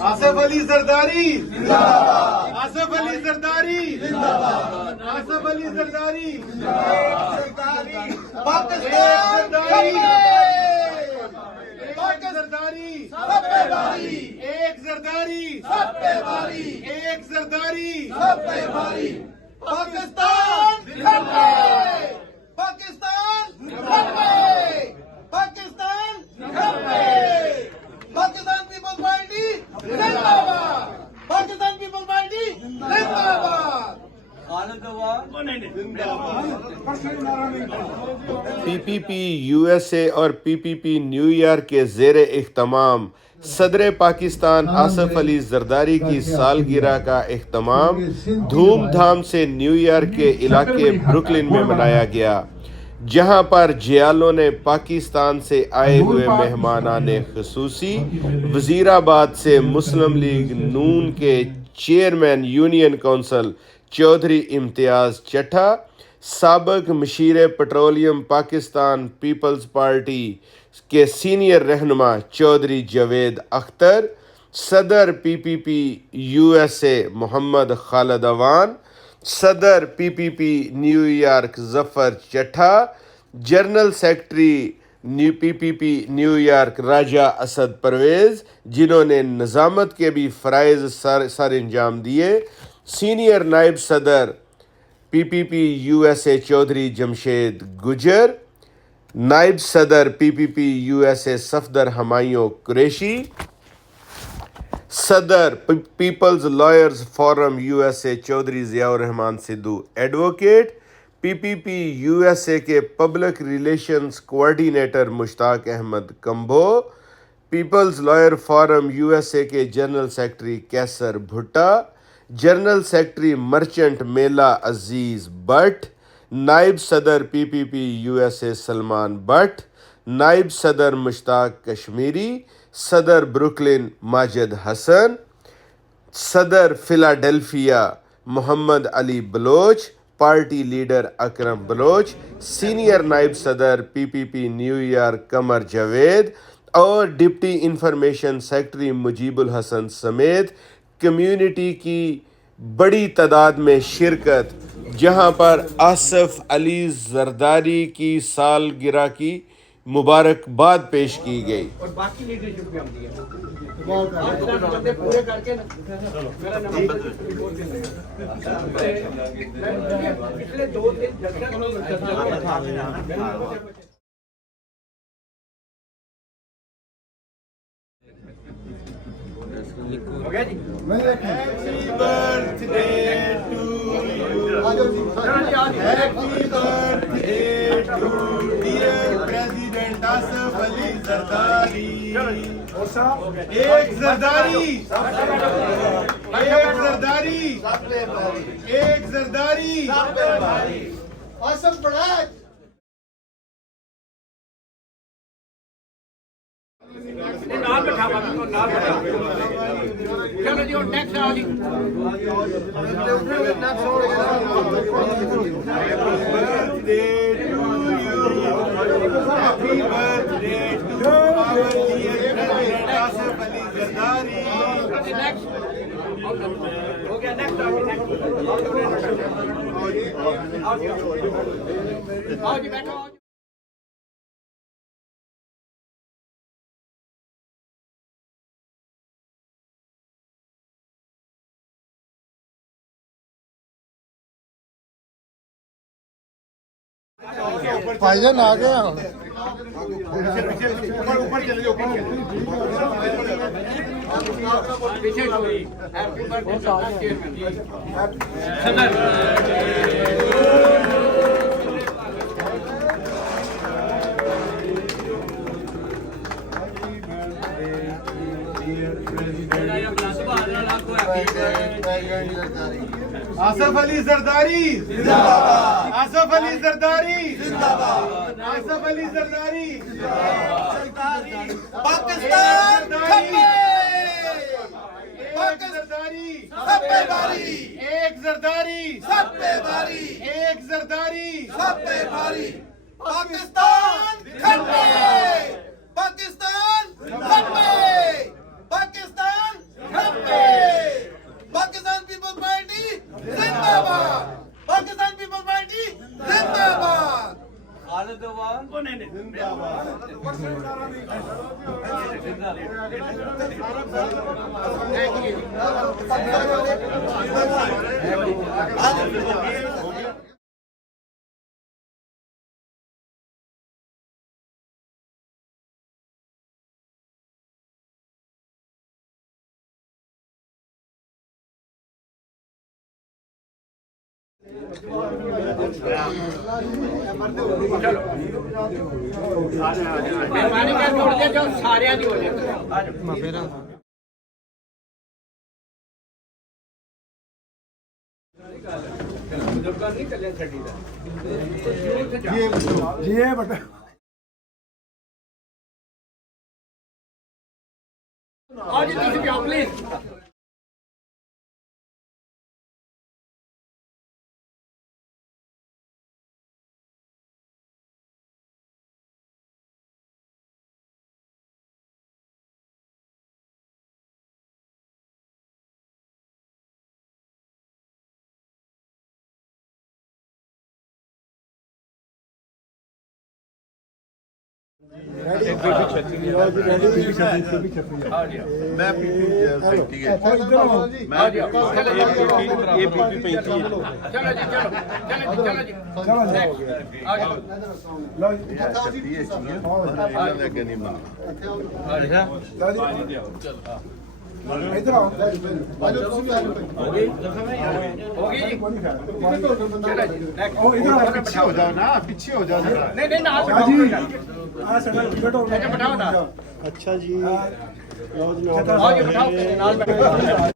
آصف علی زرداری آصف علی زرداری آصف علی زرداری پاکستان زرداری ایک زرداری ایک Zardari Pakistan Pakistan Pakistan Pakistan Peoples party زندہ باد پاکستان پیپلز پارٹی زندہ باد پی پی پی یو ایس اے اور پی پی پی نیو یارک کے زیر اہتمام صدر پاکستان آصف علی زرداری کی سالگرہ کا اہتمام دھوم دھام سے نیو یارک کے علاقے بروکلن میں منایا گیا، جہاں پر جیالوں نے پاکستان سے آئے ہوئے مہمانان خصوصی، وزیر آباد سے مسلم لیگ نون کے چیئرمین یونین کونسل چودھری امتیاز چٹھا، سابق مشیر پیٹرولیم پاکستان پیپلز پارٹی کے سینئر رہنما چودھری جاوید اختر، صدر P P P U S اے محمد خالد اوان، صدر P P P New York ظفر چٹھا، جنرل سیکرٹری پی پی پی نیو یارک راجہ اسد پرویز، جنہوں نے نظامت کے بھی فرائض سر انجام دیے، سینئر نائب صدر P P P U S A Chaudhry Jamshed Gujjar, نائب صدر P P P U S A Safdar Humayun Qureshi, صدر people's lawyers forum U S A Chaudhry Zia ur-Rehman Sidhu advocate, P P P U S A کے public relations coordinator Mushtaq Ahmed Kamboh, people's lawyer forum U S A کے general secretary کیسر بھٹا، general secretary merchant میلا عزیز بٹ، نائب صدر P P P U S A Salman Butt, نائب صدر مشتاق کشمیری، صدر Brooklyn Majid Hassan, صدر Philadelphia Muhammad Ali Baloch, party leader Akram Baloch, senior نائب صدر P P P New York Qamar Javed اور deputy information secretary Mujeeb ul-Hassan سمیت کمیونٹی کی بڑی تعداد میں شرکت، جہاں پر آصف علی زرداری کی سالگرہ کی مبارکباد پیش کی گئی۔ اور باقی لیڈرشپ بھی ہم دی Happy birthday to you. Happy birthday to dear President Asif Ali Zardari. ایک زرداری ایک زرداری ایک زرداری آصف بڑا چلو جی نیکسٹ والی happy birthday to our dear president Asif Ali Zardari. ہو گیا نیکسٹ آؤ جی بیٹھو۔ بھائی جان آ گیا آصف علی زرداری آصف علی زرداری آصف علی زرداری پاکستان زرداری ایک زرداری ایک زرداری پاکستان ਮਿਹਰਬਾਨੀ ਕਰਕੇ ਜੁੜ ਕੇ ਜੋ ਸਾਰਿਆਂ ਦੀ ਹੋ ਜਾਏ। ਜੀ ਬਟਾ ਆਓ ਜੀ ਤੁਸੀਂ ਵੀ ਆਓ ਪਲੀਜ਼। ਮੈਂ ਪੀਪੀ 35 ਹੈ ਇਧਰ ਆਓ ਜੀ ਆਓ ਜੀ ਆਓ। ਇਹ ਪੀਪੀ 35 ਹੈ ਚਲੋ ਜੀ ਚਲੋ ਜੀ ਚਲੋ ਜੀ ਆਓ ਜੀ। ਲਓ ਜੀ ਇਹਨਾਂ ਦੇ ਅੱਗੇ ਨਹੀਂ ਮੰਨਣਾ ਇਧਰ ਆਓ ਹੋ ਗਈ ਜੀ। ਉਹ ਇਧਰ ਆਓ ਪਿੱਛੇ ਹੋ ਜਾਓ ਨਾ, ਪਿੱਛੇ ਹੋ ਜਾਓ ਜਰਾ। ਨਹੀਂ ਨਹੀਂ ਨਾਲ ਸ਼ਾਹ ਜੀ ਆ ਸਾਡਾ ਬੈਠੋ ਬਿਠਾਓ ਨਾ। ਅੱਛਾ ਜੀ ਲਓ ਜੀ ਆਓ ਜੀ ਬਿਠਾਓ ਨਾਲ ਬੈਠੋ।